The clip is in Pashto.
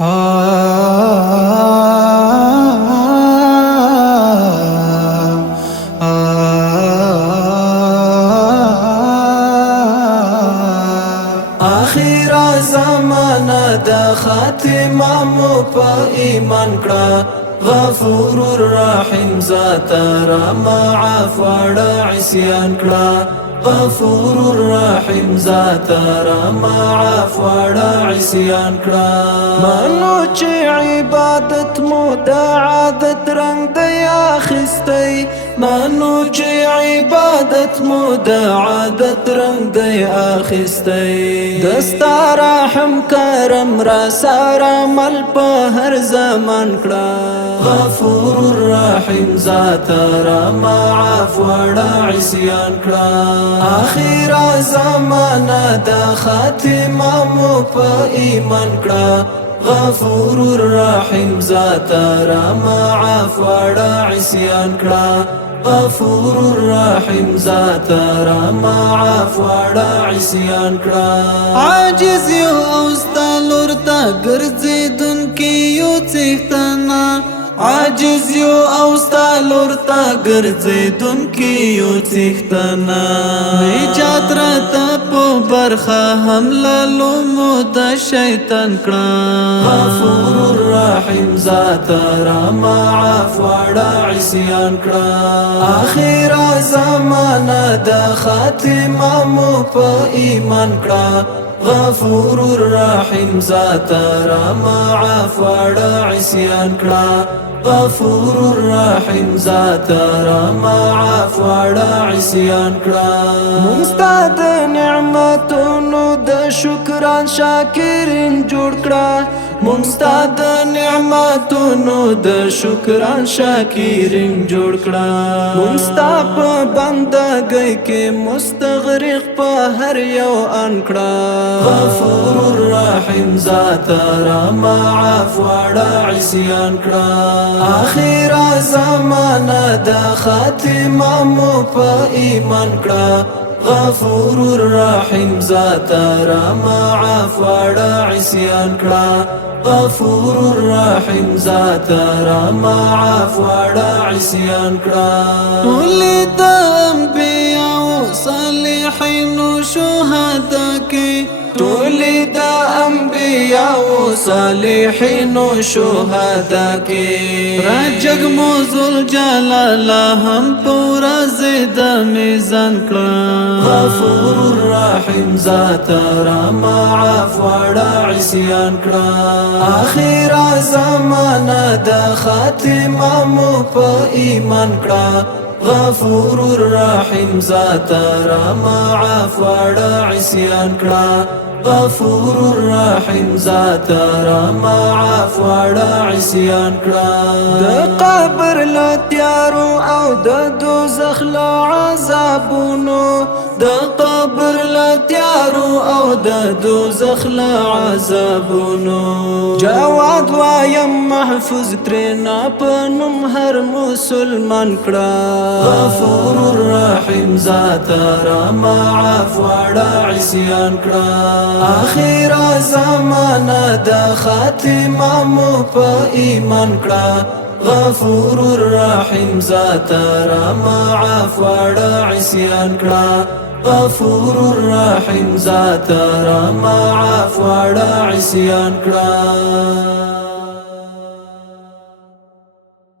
آخر زمانه د خاتمه مو په ایمان کړه غفور الرحیم ذات را معاف وړه عصیان کړه غفور الرحیم ذات را معاف وړه عصیان کړه منو چې عبادت مو د عادت رنگ دی اخیستی منو چې عبادت مو د عادت رنگ دی اخیستی دستا رحم کرم را سارا مل په هر زمان کړه غفور الرحیم ذات را معاف وړه عصیان کړه آخر زمانه د خاتمه مو په ایمان کړه غفور الرحیم ذات را معاف وړه عصیان کړه غفور الرحیم ذات را معاف وړه عصیان کړه عاجز یو او ستالور تا ګرځیدونکي یو څښتنه عاجز یو او ستالور تا ګرځیدونکي یو څښتنه نجات راته په برخه حمله لومو د شیطان کړه غفور الرحیم ذات را معاف وړه عصیان کړه آخر زمانه د خاتمه مو په ایمان کړه غفور الرحیم ذات را معاف وړه عصیان کړه غفور الرحیم ذات را معاف وړه عصیان کړه مستاد نعمتونو د شکران شاکرین جوړ کړه مستاد نعمتونو د شکران شاکرین جوړ کړه مستاپ بندګۍ کې مستغرق په هر یو ان کړه غفور الرحیم ذات را معاف وړه عصیان کړه آخر زمانه د خاتمه مو په ایمان کړه غفور الرحیم ذات را معاف وړه عصیان کړه غفور الرحیم ذات را معاف وړه عصیان کړه ټول د انبیاء صالحین شهدا کې ټول د انبیاء صالحین شهدا کې راجګ موذل جلال هم پورا زید میزان کړه غفور الرحیم ذات را معاف وړه عصیان کړه آخر زمانه د خاتمه مو په ایمان کړه غفور الرحیم ذات را معاف وړه عصیان کړه غفور الرحیم ذات را معاف وړه عصیان کړه د قبر له تیارو او د دوزخ له عذابونو د قبر له تیارو او د دوزخ له عذابونو جواد وایم محفوظ ترنا په نوم هر مسلمان کړه غفور الرحیم ذات را معاف وړه عصیان کړه آخر زمانه د خاتمه مو په ایمان کړه غفور الرحیم ذات را معاف وړه عصیان کړه غفور الرحیم ذات را معاف وړه عصیان کړه